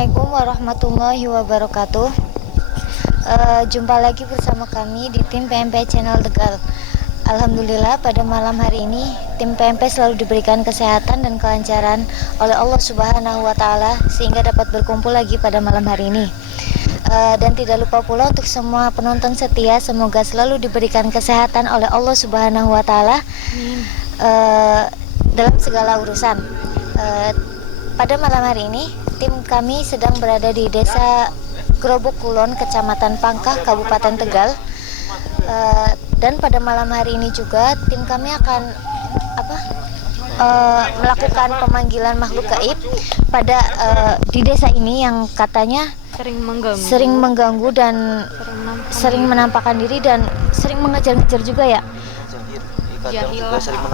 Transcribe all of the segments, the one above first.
Assalamualaikum warahmatullahi wabarakatuh. Jumpa lagi bersama kami di tim PMP Channel Tegal. Alhamdulillah pada malam hari ini tim PMP selalu diberikan kesehatan dan kelancaran oleh Allah Subhanahu wa Ta'ala sehingga dapat berkumpul lagi pada malam hari ini. Dan tidak lupa pula untuk semua penonton setia, semoga selalu diberikan kesehatan oleh Allah Subhanahu wa Ta'ala dalam segala urusan. Pada malam hari ini tim kami sedang berada di Desa Grobok Kulon, Kecamatan Pangkah, Kabupaten Tegal. Dan pada malam hari ini juga tim kami akan melakukan pemanggilan makhluk gaib pada di desa ini yang katanya sering mengganggu dan sering menampakkan diri dan sering mengejar-ngejar juga ya. Juga sering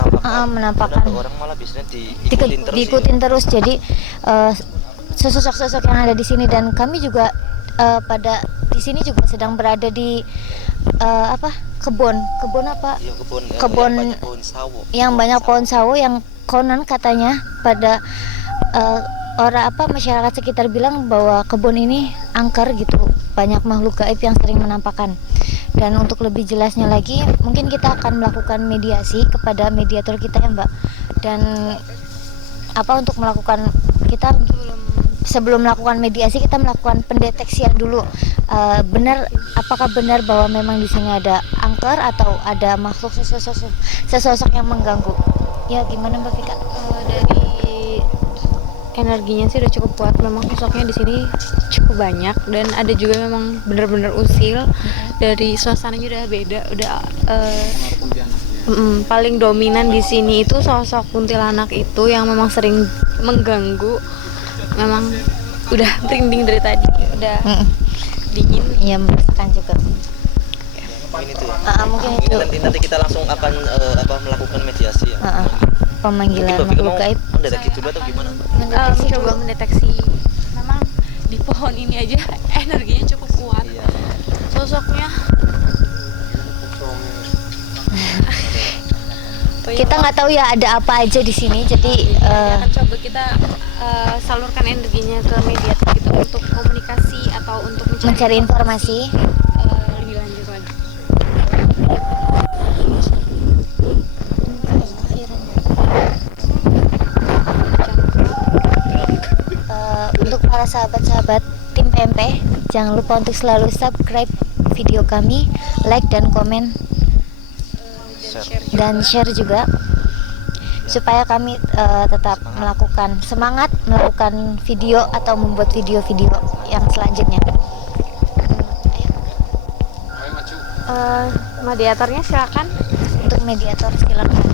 menampakkan orang malah biasanya diikutin terus. Jadi sosok-sosok yang ada di sini, dan kami juga pada di sini juga sedang berada di kebun yang banyak pohon sawo yang konon katanya pada masyarakat sekitar bilang bahwa kebun ini angker gitu, banyak makhluk gaib yang sering menampakkan. Dan untuk lebih jelasnya lagi mungkin kita akan melakukan mediasi kepada mediator kita ya Mbak. Dan untuk melakukan sebelum melakukan mediasi kita melakukan pendeteksian dulu, apakah benar bahwa memang di sini ada angker atau ada makhluk sesosok yang mengganggu. Ya gimana Mbak Vika? Dari energinya sih udah cukup kuat, memang sosoknya di sini cukup banyak dan ada juga memang benar-benar usil. Dari suasananya udah beda, paling dominan di sini itu sosok kuntilanak itu yang memang sering mengganggu. Memang udah merinding dari tadi, udah dingin. Iya, merasakan juga. Mungkin itu. Mungkin itu. Nanti kita langsung akan melakukan mediasi ya. Pemanggilan makhluk gaib. Mendeteksi dulu atau gimana? Coba mendeteksi. Memang di pohon ini aja energinya cukup kuat. Iya. Sosoknya. Kita nggak tahu ya ada apa aja di sini. Jadi akan coba kita salurkan energinya ke mediator gitu untuk komunikasi atau untuk mencari informasi lebih lanjut lagi. Untuk para sahabat-sahabat tim PMP, jangan lupa untuk selalu subscribe video kami, like dan komen dan share juga supaya kami tetap semangat melakukan video atau membuat video-video yang selanjutnya. Mediatornya silakan. Untuk mediator silakan.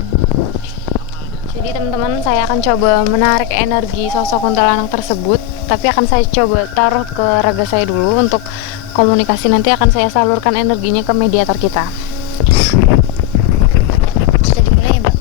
Jadi teman-teman, saya akan coba menarik energi sosok kuntilanak tersebut, tapi akan saya coba taruh ke raga saya dulu untuk komunikasi. Nanti akan saya salurkan energinya ke mediator kita. Bisa dimulai ya Mbak?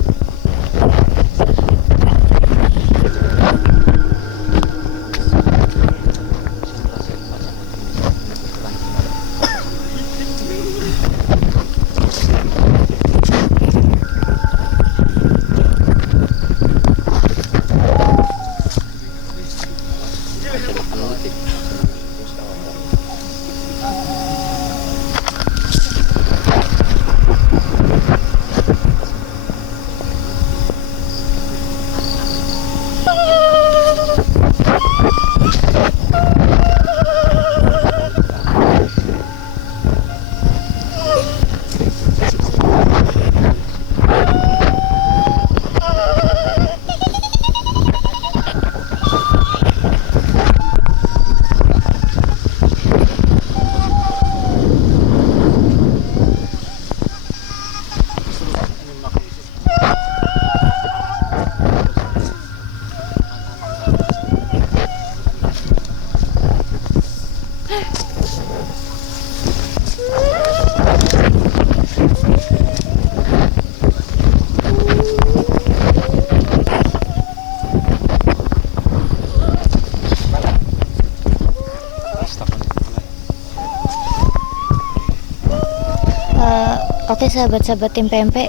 Oke sahabat-sahabat tim PMP,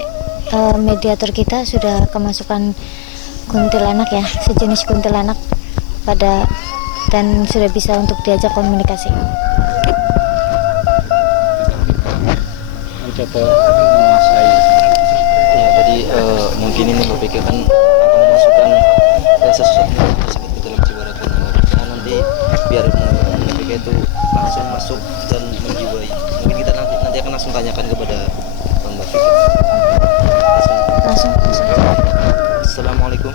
mediator kita sudah kemasukan kuntilanak ya, sejenis kuntilanak pada dan sudah bisa untuk diajak komunikasi. Mencoba menguasai. Ya, jadi mungkin ini berpikir kan akan memasukkan rasa sesuatu tersebut ke dalam jiwa raga nah, nanti biar BPK itu langsung masuk dan menjiwai. Mungkin kita nanti akan langsung tanyakan kepada Mbak Fikri. Langsung. Assalamualaikum.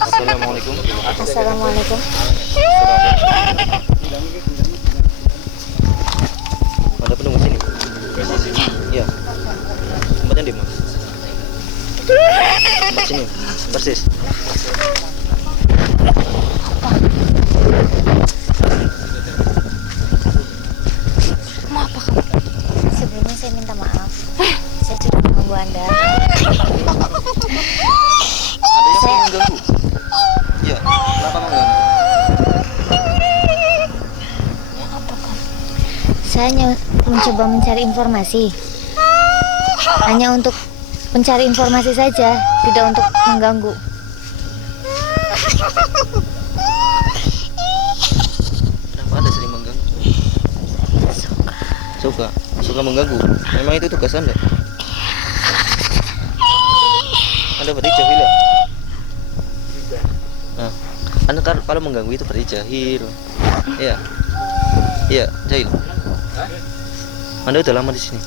Assalamualaikum. Assalamualaikum. Ada penunggu sini? Iya. Tempatnya di mana? Tempat sini, persis. Mau apa kamu? Sebelumnya saya minta maaf. Saya sudah mengganggu Anda. Ada yang sering mengganggu? Iya. Kenapa mengganggu? Saya hanya mencoba mencari informasi. Hanya untuk mencari informasi saja, tidak untuk mengganggu. Kenapa Anda sering mengganggu? Suka mengganggu. Memang itu tugas Anda. Anda berarti jahil ya? Nah, Anda kalau mengganggu itu berarti jahil. Iya. Iya, jahil. Anda udah lama di sini?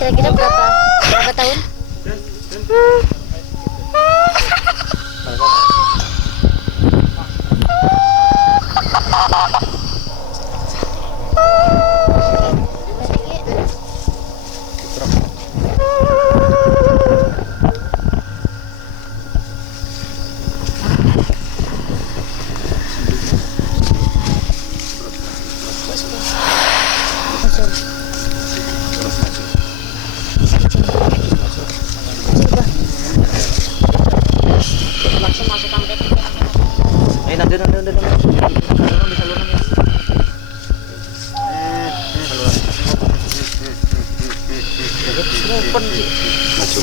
Kira-kira berapa tahun? Nanti. Maju.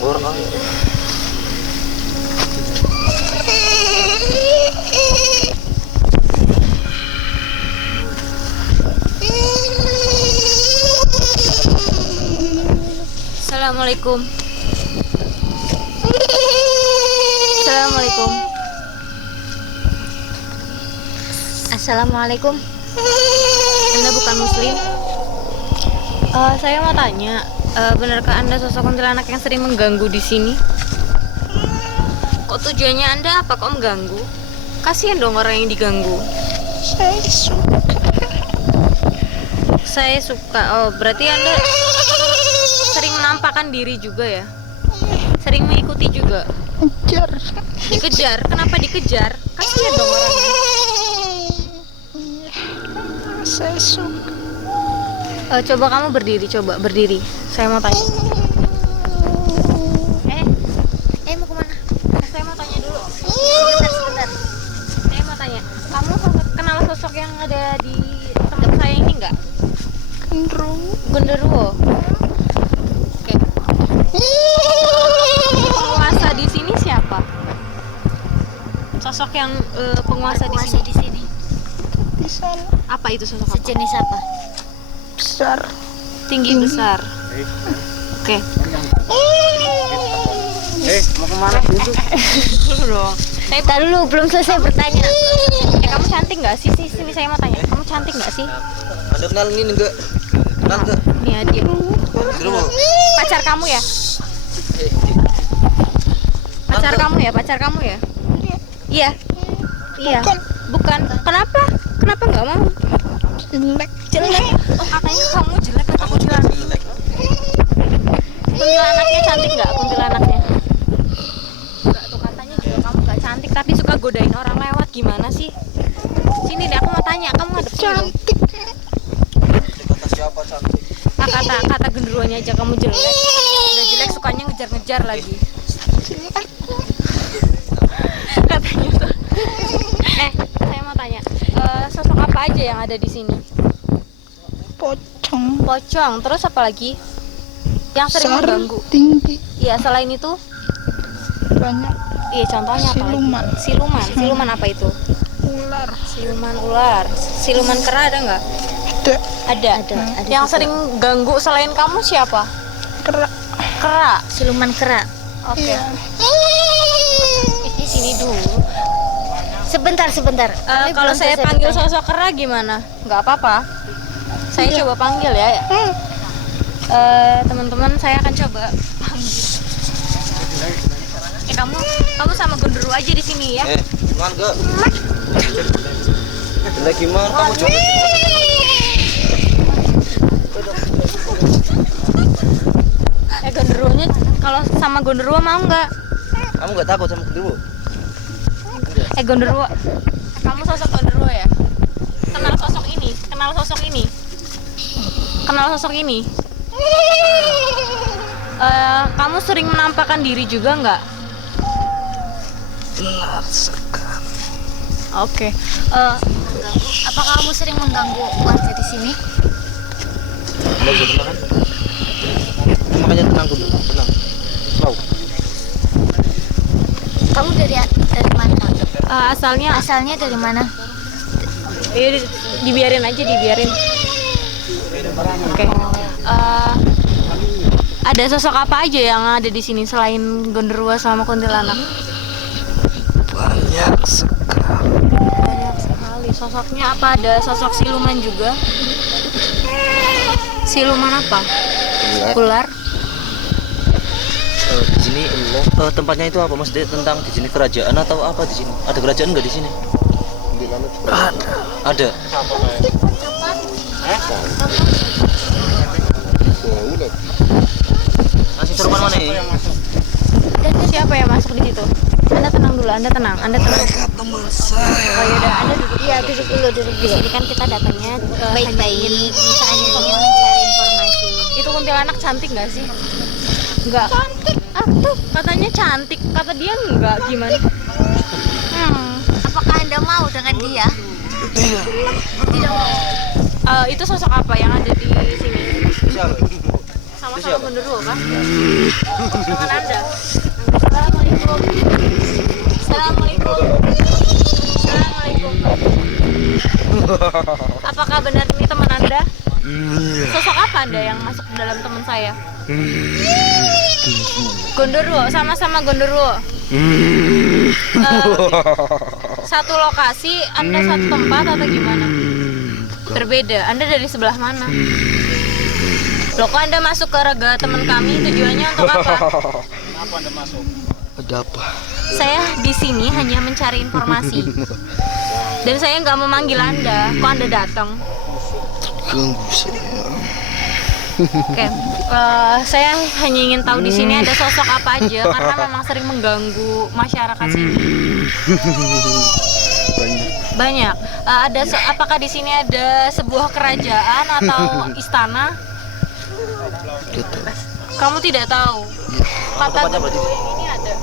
Orang. Assalamualaikum. Assalamualaikum. Assalamualaikum. Anda bukan muslim? Saya mau tanya, benarkah Anda sosok kuntilanak yang sering mengganggu di sini? Kok tujuannya Anda apa? Kok mengganggu? Kasihan dong orang yang diganggu. Saya suka. Oh, berarti Anda sering menampakkan diri juga ya? Sering mengikuti juga? Dikejar? Kenapa dikejar? Kasihan dong orangnya. Saya suka. Coba kamu berdiri, coba berdiri. Saya mau tanya. Mau kemana? Saya mau tanya dulu. Sebentar. Saya mau tanya. Kamu kenal sosok yang ada di tempat saya ini nggak? Genderuwo. Oke. Penguasa di sini siapa? Sosok yang penguasa di sini. di sini. Di sana Apa itu sosok apa? Sejenis apa? besar. Tinggi besar. Oke. Mau kemana duduk? Dulu dong. Tar dulu, belum selesai bertanya. Kamu cantik nggak sih? Sini saya mau tanya. Kamu cantik nggak sih? Anda kenal ini enggak? Kenal enggak? Nih dia. Genderuwo. Pacar kamu ya? Pacar kamu ya? Pacar kamu ya? Iya. Iya. Bukan. Kenapa? Kenapa nggak mau? Jelek. Oh, katanya kamu jelek atau kuntilanak? Jelek. Kuntilanaknya cantik nggak? Kuntilanaknya? Enggak, tuh katanya juga kamu nggak cantik tapi suka godain orang lewat. Gimana sih? Sini deh, aku mau tanya. Kamu ngadep sini dong. Kata siapa cantik? Kata genderuwonya aja kamu jelek. Udah jelek jelek sukanya ngejar-ngejar lagi. Katanya tuh. Saya mau tanya, sosok apa aja yang ada di sini? Pocong. Pocong, terus apa lagi? Yang sering Besar, mengganggu. tinggi, Iya, selain itu, banyak iya contohnya apa lagi? Siluman. Siluman. Siluman apa itu? ular. Siluman ular. Siluman kera ada nggak? Ada Ada. Ada Yang juga. sering ganggu selain kamu siapa? kerak. Kera. Siluman kera. Oke. Iya. Di sini dulu. Sebentar. Kami Kalau belum saya selesai panggil bertanya. sosok kera gimana? Nggak apa-apa. Saya coba panggil ya. Teman-teman, saya akan coba panggil. Kamu sama genderuwo aja di sini ya. Gimana gak? Jelek gimana? Kamu coba. Genderuwonya kalau sama genderuwo mau nggak? Kamu gak takut sama genderuwo? Genderuwo. Kamu sosok genderuwo ya? Kenal sosok ini? Kenal sosok ini? Kenal sosok ini? Kamu sering menampakkan diri juga nggak? Gelap sekali. Oke. Apakah kamu sering mengganggu warga di sini? Anda bisa tenang kan? Makanya tenang dulu, tenang. Slow. Kamu dari mana? Asalnya Asalnya dari mana? dibiarin aja, dibiarin. Oke. Ada sosok apa aja yang ada di sini selain genderuwo sama kuntilanak? Banyak sekali. Banyak sekali. Sosoknya apa? Ada sosok siluman juga? Siluman apa? Ular. Di sini tempatnya itu apa? Maksudnya tentang di sini kerajaan atau apa di sini? Ada kerajaan nggak di sini? Ada. Masih seru mana nih? Dan siapa yang masuk di situ? Anda tenang dulu, Anda tenang. Mereka teman saya. Oh ya udah, Anda duduk. Iya, duduk dulu. Di sini kan kita datangnya hanya ingin Hanya ingin mencari informasi. itu kuntilanak cantik nggak sih? Nggak. Cantik. Tuh katanya cantik. Kata dia nggak gimana? Apakah Anda mau dengan dia? Tidak. Tidak mau. Itu sosok apa yang ada di sini? Siapa? Sama-sama genderuwo kan? Teman Anda. Assalamualaikum. Assalamualaikum. Assalamualaikum. Apakah benar ini teman Anda? Sosok apa Anda yang masuk ke dalam teman saya? Genderuwo, sama-sama genderuwo. Satu lokasi, Anda satu tempat atau gimana? Berbeda. Anda dari sebelah mana? Loh, kok Anda masuk ke raga teman kami? Tujuannya untuk apa? Ada apa? Saya di sini hanya mencari informasi. Dan saya nggak memanggil Anda. Kok Anda datang? Ganggu saya. Oke, saya hanya ingin tahu di sini ada sosok apa aja karena memang sering mengganggu masyarakat sini. Banyak. Apakah di sini ada sebuah kerajaan atau istana? Gitu. Kamu tidak tahu. Kata Tempatnya berarti. ini ada.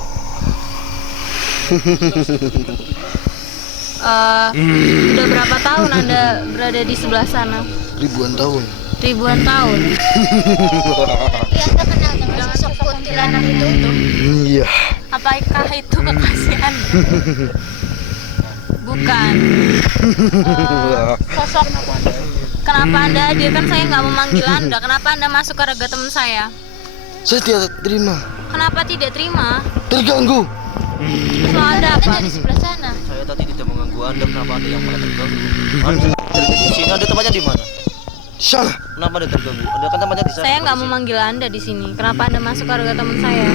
Udah berapa tahun Anda berada di sebelah sana? Ribuan tahun. Ribuan tahun. Tapi Anda kenal dengan sosok kuntilanak itu? Iya. Apakah itu kekasih Anda? Bukan. Sosok. Kenapa Anda hadir? Kan saya nggak memanggil Anda. Kenapa Anda masuk ke raga teman saya? Saya tidak terima. Kenapa tidak terima? Terganggu. Soal Anda apa? Dari sebelah sana. Saya tadi tidak mengganggu Anda. Kenapa ada yang malah terganggu? Anda di sini ada tempatnya di mana? Di sana. Kenapa ada terganggu? Ada kan tempatnya di sana. Saya nggak bukan di sini. memanggil Anda di sini. Kenapa Anda masuk ke raga teman saya?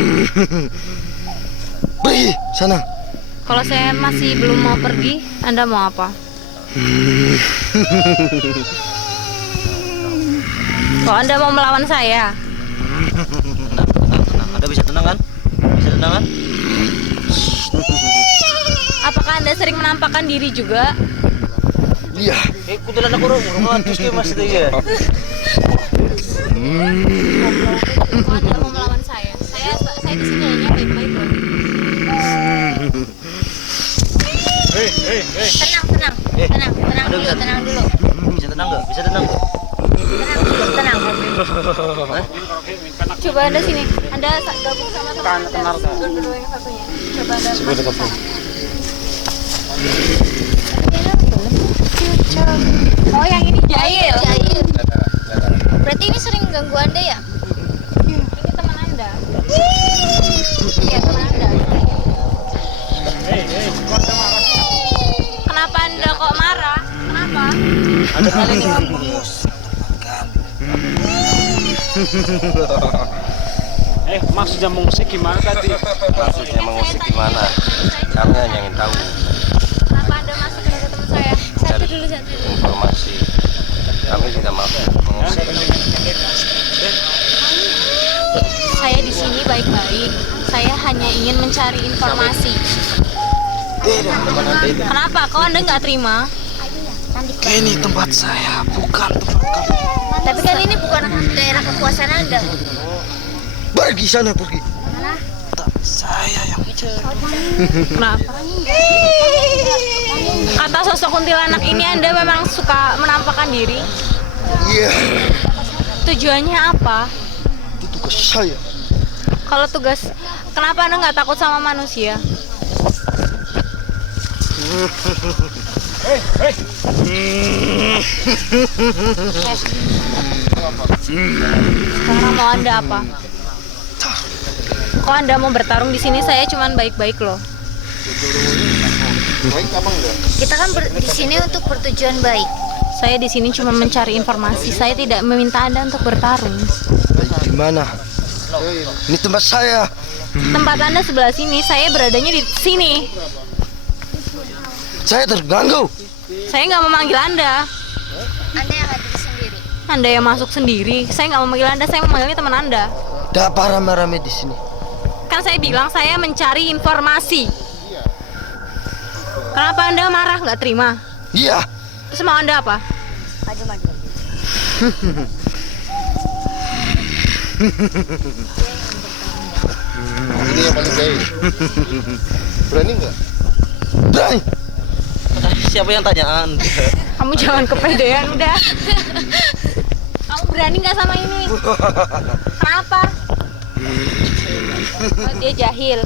Pergi sana. Kalau saya masih belum mau pergi, Anda mau apa? Kalau Anda mau melawan saya, Tenang. Anda bisa tenang kan? Bisa tenang kan? apakah Anda sering menampakkan diri juga? Iya. Kuntilanak urung terus ke Mas itu ya. Kalau Anda mau melawan saya? Tenang, tenang Ada dulu, bisa- tenang dulu. Bisa tenang nggak? Bisa tenang nggak? Tenang dulu, tenang. Coba Anda sini. Anda gabung sama teman Anda. Dua-dua yang satunya. Coba Anda masuk. Oh, yang ini jahil. Jahil. Berarti ini sering ganggu Anda ya? Ini teman Anda. Iya, teman Anda. Kenapa Anda kok marah? Kenapa? Ada kali ini. Maksudnya mengusik gimana tadi? Maksudnya mengusik gimana? Kami hanya ingin tahu Kenapa Anda masuk ke rumah teman saya? Satu dulu, satu dulu. informasi. Kami tidak mau mengusik. Saya di sini baik-baik. Saya hanya ingin mencari informasi. Teman Anda itu. Kenapa? Kok Anda nggak terima? Ini tempat saya, bukan tempat kamu. Tapi kan ini bukan daerah kekuasaan Anda. Pergi sana, pergi. Mana? Saya yang Kenapa? Kata sosok kuntilanak ini Anda memang suka menampakkan diri. Iya, Tujuannya apa? itu tugas saya. Kalau tugas, kenapa Anda nggak takut sama manusia? Sekarang mau Anda apa? Kok Anda mau bertarung di sini? Saya cuman baik-baik loh. Kita kan di sini untuk bertujuan baik. Saya di sini cuma mencari informasi. Saya tidak meminta Anda untuk bertarung. Di mana? Ini tempat saya. Tempat Anda sebelah sini, saya beradanya di sini. Saya terganggu. Saya nggak memanggil Anda. Anda yang hadir sendiri. Anda yang masuk sendiri. Saya nggak memanggil Anda. Saya memanggilnya teman Anda. Tidak apa rame-rame di sini. Kan saya bilang saya mencari informasi. Kenapa Anda marah nggak terima? Iya, Terus mau Anda apa? Maju, maju. ini yang paling baik. Berani nggak? Berani. Siapa yang tanyaan? Kamu jangan kepedean udah. Kamu berani nggak sama ini? Kenapa? Oh, dia jahil.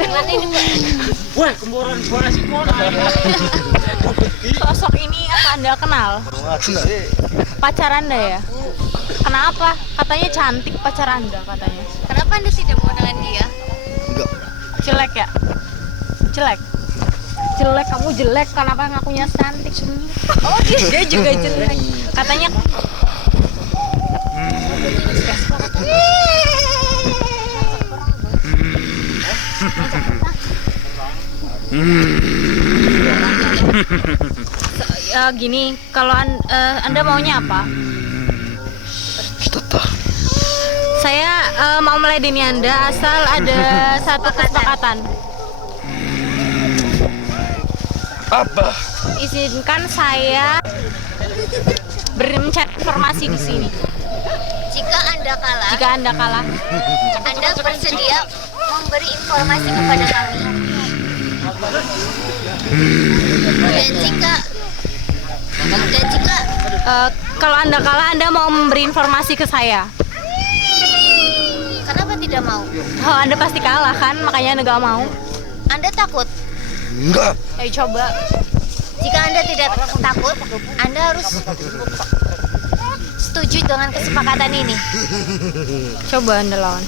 Gimana ini, Pak? Wah, kemboran suara si Mona. Sosok ini apa Anda kenal? Pacar Anda ya? Kenapa? Katanya cantik pacar Anda katanya. Kenapa Anda tidak mau dengan dia? Enggak. Jelek ya? Jelek? Jelek, kamu jelek. Kenapa ngakunya cantik? Oh, dia juga jelek. Katanya gini, kalau Anda maunya apa? Tetap. Saya mau meladeni Anda asal ada satu kesepakatan. Apa? Izinkan saya mencari informasi di sini. Jika Anda kalah, Jika Anda kalah, Anda bersedia memberi informasi kepada kami. Dan jika kalau Anda kalah, Anda mau memberi informasi ke saya. kenapa tidak mau? Oh, Anda pasti kalah kan, makanya Anda gak mau. Anda takut? Enggak. Ayo coba. Jika Anda tidak takut, Anda harus setuju dengan kesepakatan ini. Coba Anda lawan.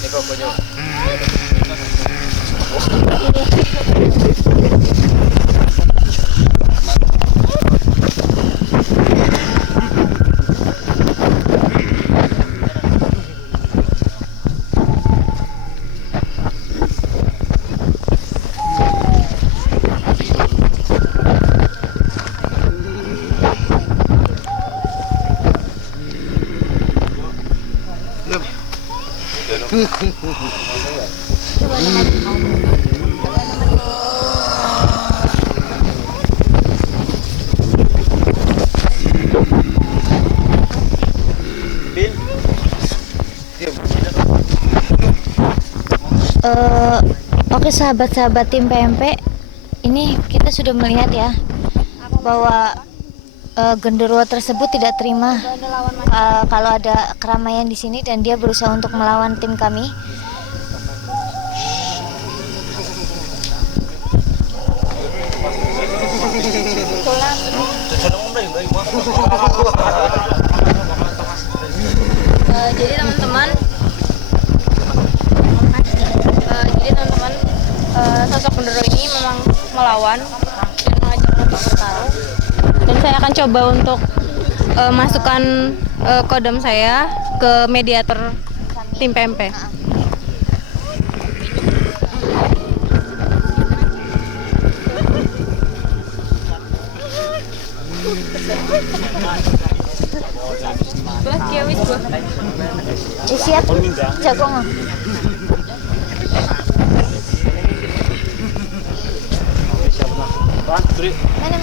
Niko, konyo. Coba teman-teman. Oke sahabat-sahabat tim PMP, ini kita sudah melihat ya bahwa genderuwo tersebut tidak terima kalau ada keramaian di sini dan dia berusaha untuk melawan tim kami. Jadi teman-teman, sosok genderuwo ini memang melawan dan mengajak untuk bertarung. Dan saya akan coba untuk masukkan kodam saya ke mediator tim PMP. Siap, jago nggak? Mana?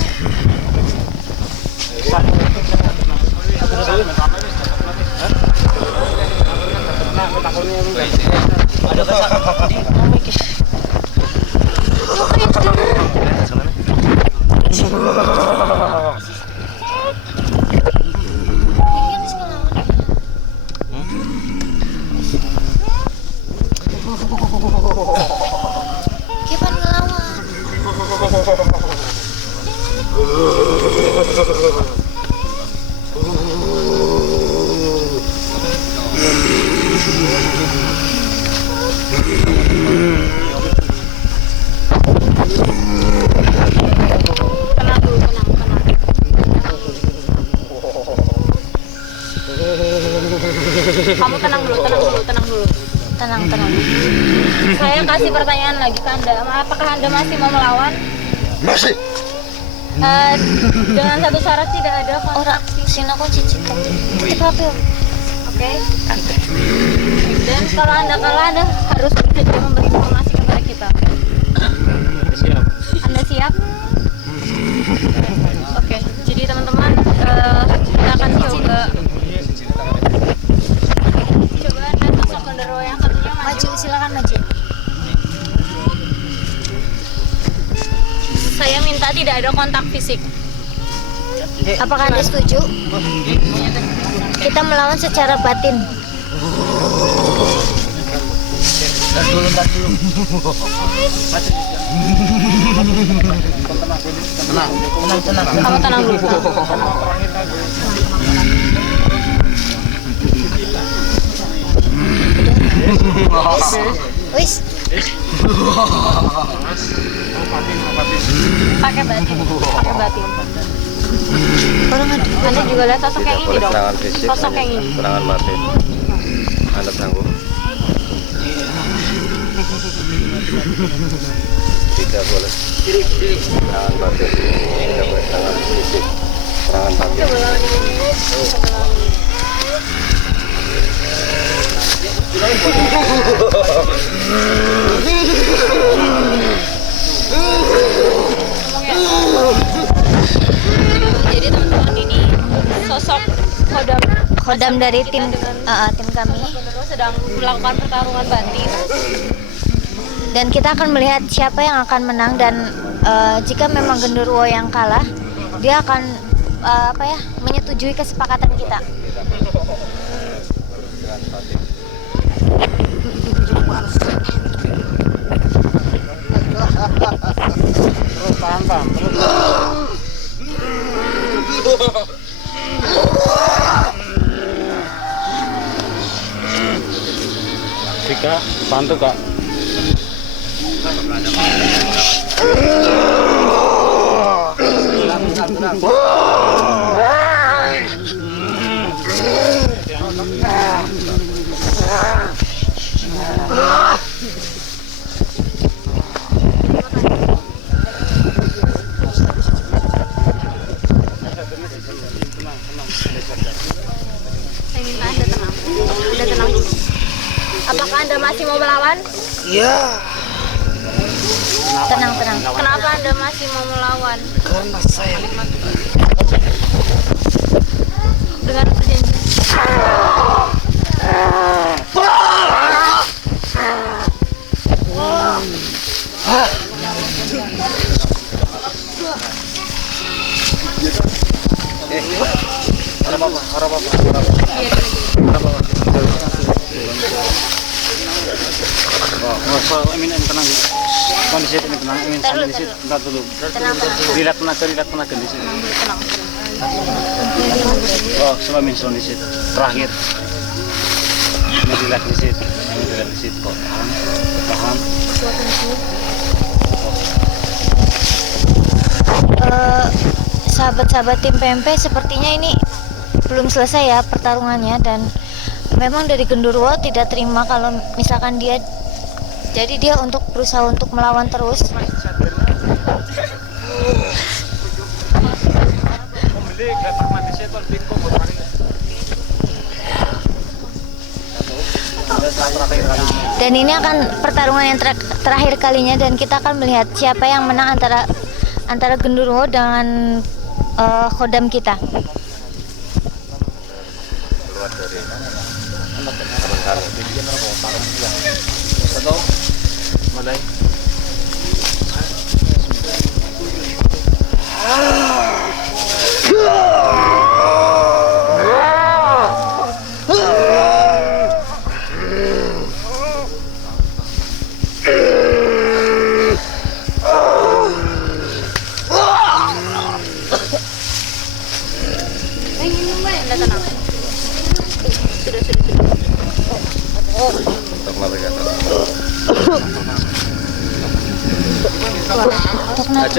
Kapan ngelawan? Tenang dulu, tenang. Kamu tenang dulu. Tenang. Saya kasih pertanyaan lagi ke Anda. Apakah Anda masih mau melawan? Masih. Dengan satu syarat, tidak ada Orang sini aku cicit kan. Oke. Dan kalau Anda kalah, Anda harus segera memberi informasi kepada kita. Siap. Anda siap? Oke. Jadi teman-teman, kita akan coba Anda sosok genderuwo yang satunya Maju, silakan maju. Saya minta tidak ada kontak fisik. Apakah Anda setuju? Kita melawan secara batin. Kamu tenang dulu. Wis. Pakai batin. Orang ada. Anda juga lihat sosok yang ini dong. Serangan fisik, Sosok yang ini. serangan batin. Anda tangguh. Tidak boleh. Serangan batin. Tidak boleh serangan fisik. Serangan batin. Coba lawan ini. Jadi teman-teman, ini sosok Kodam dari tim kami. genderuwo sedang melakukan pertarungan batin. Dan kita akan melihat siapa yang akan menang dan jika memang genderuwo yang kalah, dia akan menyetujui kesepakatan kita. Terus tahan. Sika, bantu Kak. Saya minta Anda tenang. Anda tenang dulu. Apakah Anda masih mau melawan? Ya, Tenang, tenang. Kenapa Anda masih mau melawan karena saya dengan perjanjian? Oh, Amin, tenang. Kondisi ini tenang, Amin, sambil di situ, bentar dulu. Dilihat tenaga di situ. Oh, semua Amin, di situ. Terakhir. Ini dilihat di situ, ini dilihat di situ kok. Paham? Sahabat-sahabat tim PMP, sepertinya ini belum selesai ya pertarungannya, dan memang dari Genderuwo tidak terima kalau misalkan dia untuk berusaha untuk melawan terus. Dan ini akan pertarungan yang terakhir kalinya, dan kita akan melihat siapa yang menang antara Genderuwo dengan Khodam kita. Mulai.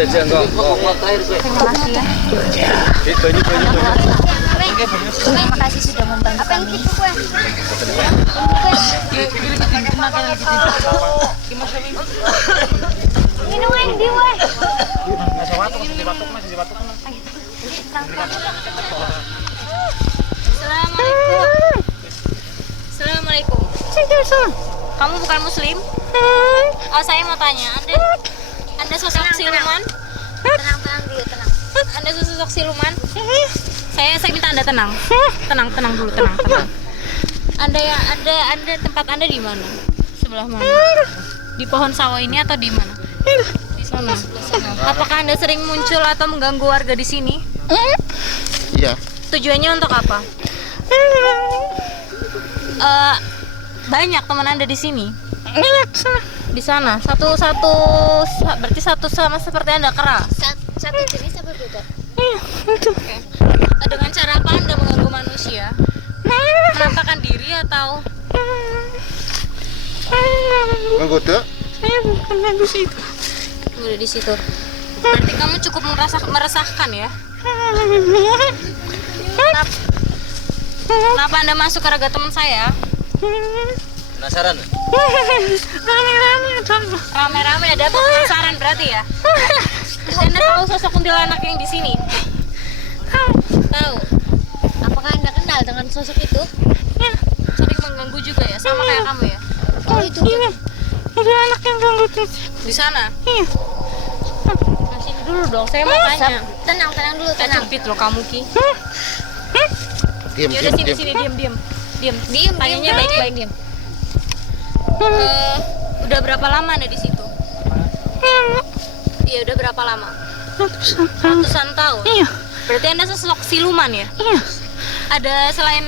aja enggak. Terima kasih ya. Terima kasih sudah membantu kami. Minuman di weh. Assalamualaikum. Kamu bukan muslim? Oh, saya mau tanya, Anda sosok siluman? Tenang dulu, tenang. Anda sosok siluman? Saya minta Anda tenang. Tenang dulu. Anda tempat Anda di mana? Sebelah mana? Di pohon sawo ini atau di mana? Di sana. Apakah Anda sering muncul atau mengganggu warga di sini? Iya. Tujuannya untuk apa? Banyak teman Anda di sini? Di sana. Berarti satu sama seperti Anda, kera. Satu jenis apa beda? Oke. Dengan cara apa Anda mengganggu manusia? Menampakkan diri atau Menggoda? udah di situ? Berarti kamu cukup meresahkan ya? Kenapa Anda masuk ke raga teman saya? Penasaran? Rame-rame ada apa? Penasaran berarti ya? Anda tahu sosok kuntilanak yang di sini? Tahu? Apakah Anda kenal dengan sosok itu? Sering mengganggu juga ya, sama kayak kamu ya? Oh, itu. Ada anak yang ganggu Di sana? Iya. Nah, sini dulu dong, saya mau tanya. Tenang dulu, tenang. Cupit loh kamu, Ki. Diam, Yaudah, diam, sini, diam. diam. Tanyanya baik-baik. Diam. Udah berapa lama Anda di situ? Iya, udah berapa lama? Ratusan tahun. Iya. Berarti Anda sosok siluman ya? Iya. Ada selain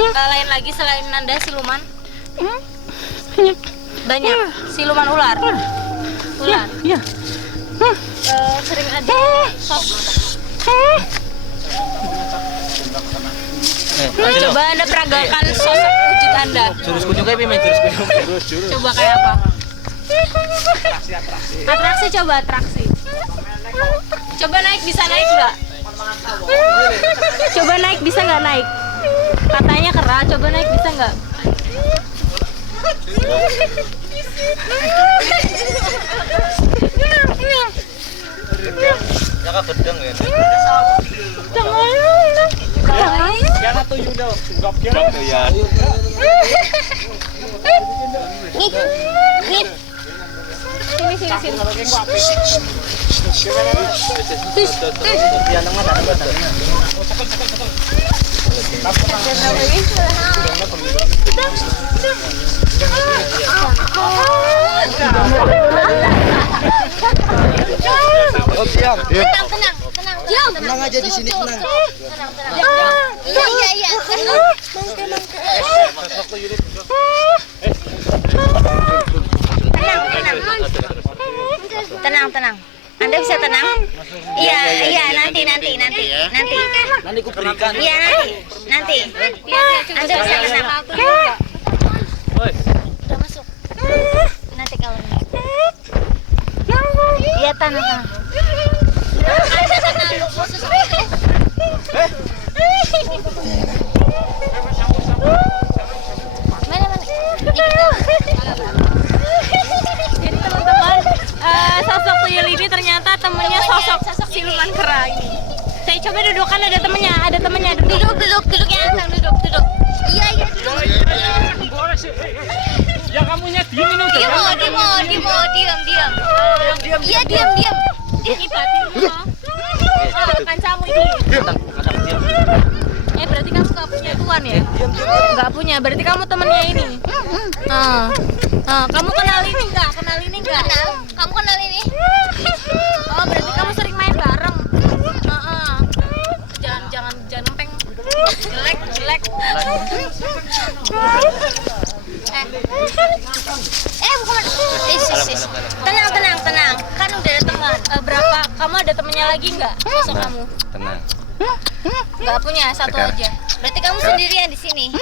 lain lagi selain Anda siluman? Banyak. Banyak. Siluman ular. Ular. Iya. Sering ada coba Anda peragakan sosok wujud Anda. Jurus kunjung kayak pemain jurus kunjung. Coba kayak apa? Atraksi, coba atraksi. Coba naik, bisa naik nggak? Coba naik, bisa nggak naik? Katanya kera, coba naik, bisa nggak? Jaka gedeng ya. Siapa tuh Yudo? Gap ya. Oh, diam. Tenang aja di sini, tenang. Iya. Tenang. Anda bisa tenang? Iya, nanti. Nanti ku berikan. Iya, nanti. Anda bisa tenang. Udah masuk. Nanti kalau iya, tenang. Anda tenang. Mana? Jadi teman-teman, sosok tuyul ini ternyata temennya sosok siluman kera ini. Saya coba dudukkan, ada temennya. Duduk ya, Antang, duduk. Iya, duduk. Ya kamunya diem ini udah. Diam. Iya, diam. Kancamu ini. Berarti kamu gak punya tuan ya? Gak punya, berarti kamu temennya ini. Kamu kenal ini enggak? Kamu kenal ini? Oh, berarti kamu sering main bareng. Jangan empeng. Jelek. Bukan. Tenang. Kan udah ada teman. Berapa? Kamu ada temennya lagi nggak? Sosok kamu? Tenang. Nggak punya, satu Sekarang. aja. Berarti kamu sendirian di sini.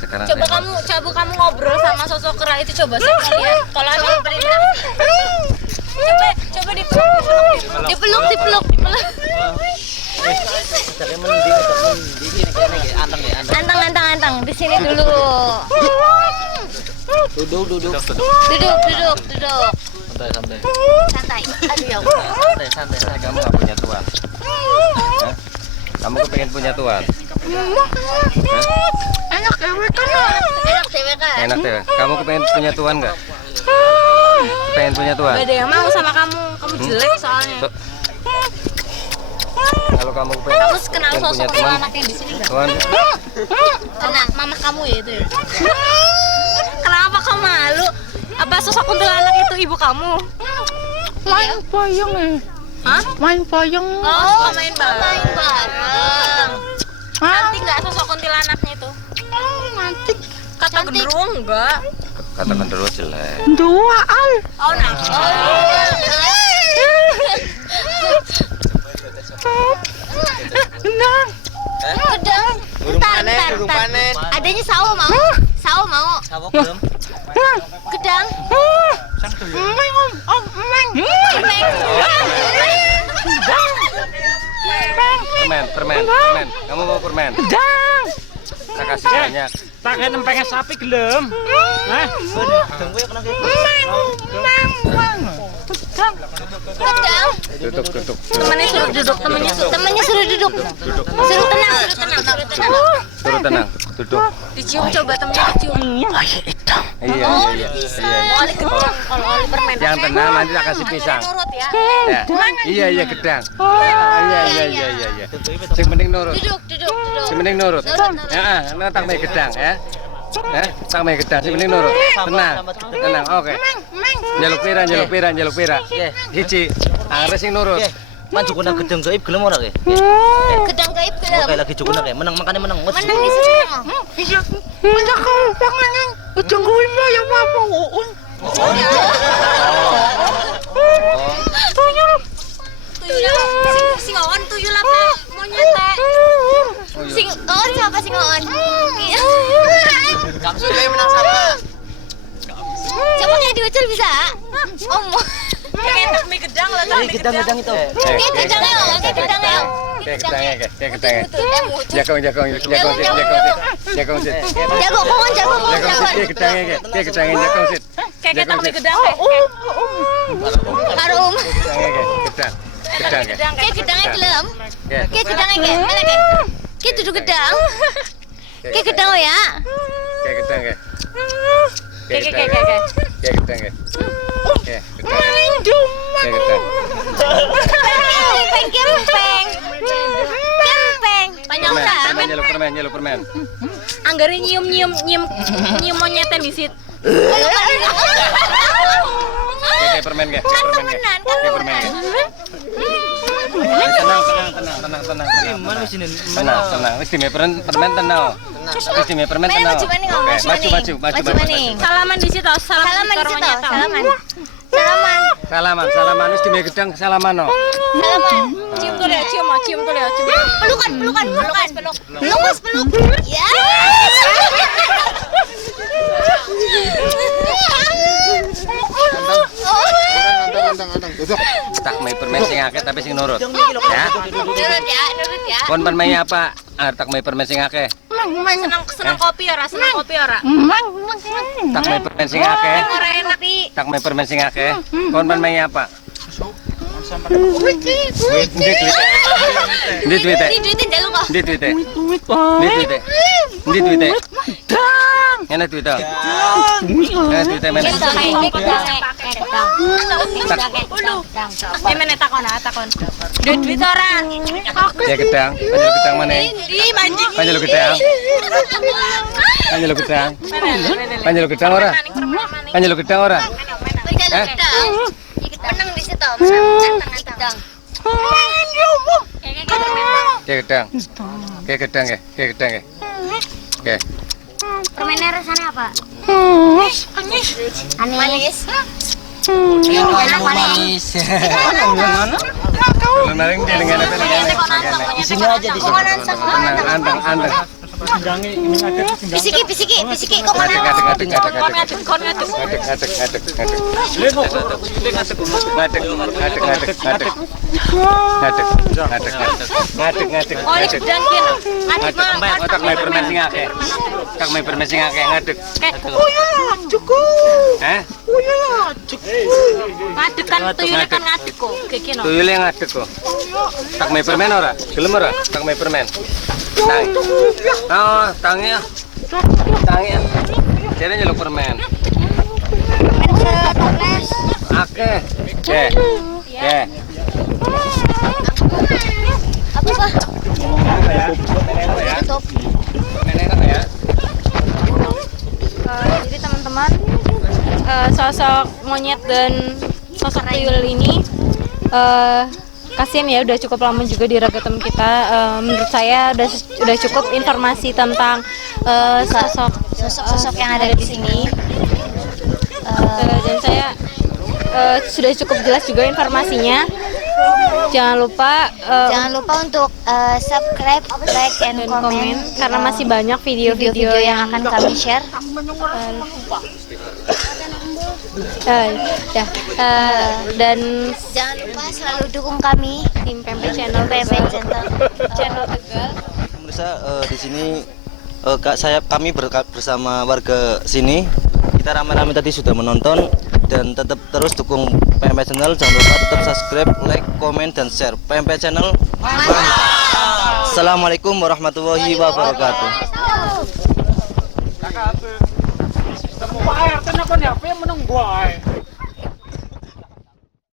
Sekarang Coba kamu ngobrol sama sosok kera itu, coba saya mau lihat. Kalau ada yang berinteraksi. Coba dipeluk. Antang, di sini dulu. Duduk. Duduk. Santai. Santai. Aduh ya Allah. Santai. Kamu nggak punya tuan. Hah? Kamu kepengen punya tuan? Enak cewek kan? Enak deh. Kamu kepengen punya tuan nggak? Pengen punya tuan? Gak ada yang mau sama kamu jelek soalnya. Kalau kamu pengen Kamu kenal punya sosok teman, anak yang di sini nggak? tuan, Tenang, mama kamu ya itu. Kenapa kamu malu? Apa sosok kuntilanak itu ibu kamu? Main payung Hah? Main payung. Oh, main bareng. Ah, Nanti nggak sosok kuntilanaknya itu? nanti Kata genderuwo enggak? kata genderuwo jelek. dua al. Oh, nah. Nang. Gedang. Ntar. Adanya sawo mau? Sawo mau? Gedang. Meng om meng. Permen. Kamu mau permen? Dang. Saya kasih banyak. Tak kayak nempengnya sapi gelem. Hah? Gedang. Duduk. Temennya suruh duduk, Temennya suruh duduk. Suruh tenang. Suruh tenang. Duduk. Dicium, coba temennya dicium. Iya. Oli kecang, kalau oli permen. Yang tenang nanti tak kasih pisang. Nurut ya. Ya. Iya gedang. Iya. Sing penting nurut. Duduk. Sing penting nurut. Heeh, tak main gedang ya. Tak main gedang, sing penting nurut. Tenang. Oke. Njaluk pira. Hiji. Arek sing nurut. Man cukup gedeng gaib gelem ora ke? Gedang gaib gelem. Oke lagi cukup ke menang makane menang. Menang di sini. Iya. Banyak kau panganan. Tungguin mo ya apa uun. Tuyul. Singoon tuyul apa? Monyet teh. Singoon siapa singoon? Kamu sudah menang sama. Coba kayak diucul bisa? Om. Kayak mie gedang lah, Ini gedang-gedang itu. Kayak gedang ya. Kayak gedang. Jakong sih. Jago kongon. Kayak gedangnya jakong sih. Kayak ketok mie gedang teh. Harum. Gedang. Kayak gedangnya gelem. Kayak gedangnya kayak mana kayak? Kayak duduk gedang. Kayak gedang ya. Kayak gedang. Oke. Kayak kita nggak? Oke, kita. Kayak kita. Panjang Permen, nyeluk permen. Anggarin nyium monyetnya di situ. Kayak permen nggak? Kayak permen nggak? Tenang. Mana sini? Tenang. Wis dime permen tenang. Wis dime permen tenang. Oke, maju. Salaman di situ, salaman di situ. Salaman. Wis dime gedang salaman no. Cium tuh lihat, cium. Pelukan. Ya. Antang. Duduk. Tak main permen sing akeh tapi sing nurut. Ya. Nurut ya. Kon mainnya apa? Tak main permen sing akeh. Senang kopi ora? Tak main permen sing akeh. Ora enak. Tak main permen sing akeh. Kon mainnya apa? Ndi duite. Enak duite. Mana? Gimana takon? Duit ora? Ya gedang. Panjul gedang mana? Ih, manjing. Panjul gedang. Panjul gedang ora? Panjul gedang ora? Menang di situ. Kayak gedang ya. Oke. Permennya rasanya apa? Manis. Belum maling dia dengan apa? Di sini aja di sini. Anteng. Pisiki. Kok mana? Ngadek. Tak main permen sing akeh. Ngadek. Ngadeg kan tuyulnya kan ngadeg kok. Kayak gini. Tuyule ngadek kok. Tak main permen ora? Gelem ora? Tak main permen. Tangi ya. Jadi nyeluk permen. Akeh. Apa? Tutup. Ya. Jadi teman-teman, sosok monyet dan sosok tuyul ini kasihan ya, udah cukup lama juga di raga teman kita. Menurut saya udah cukup informasi tentang Sosok yang ada di sini. Dan saya sudah cukup jelas juga informasinya. Jangan lupa untuk subscribe, like, and comment karena masih banyak video-video yang akan kami share. Dan Jangan lupa selalu dukung kami tim PMP Channel Channel Tegal. Pemirsa, di sini kami bersama warga sini. Kita ramai-ramai tadi sudah menonton dan tetap terus dukung PMP Channel. Jangan lupa tetap subscribe, like, komen, dan share PMP Channel. Assalamualaikum warahmatullahi wabarakatuh. Pak RT kenapa nih? Apa yang menang gua?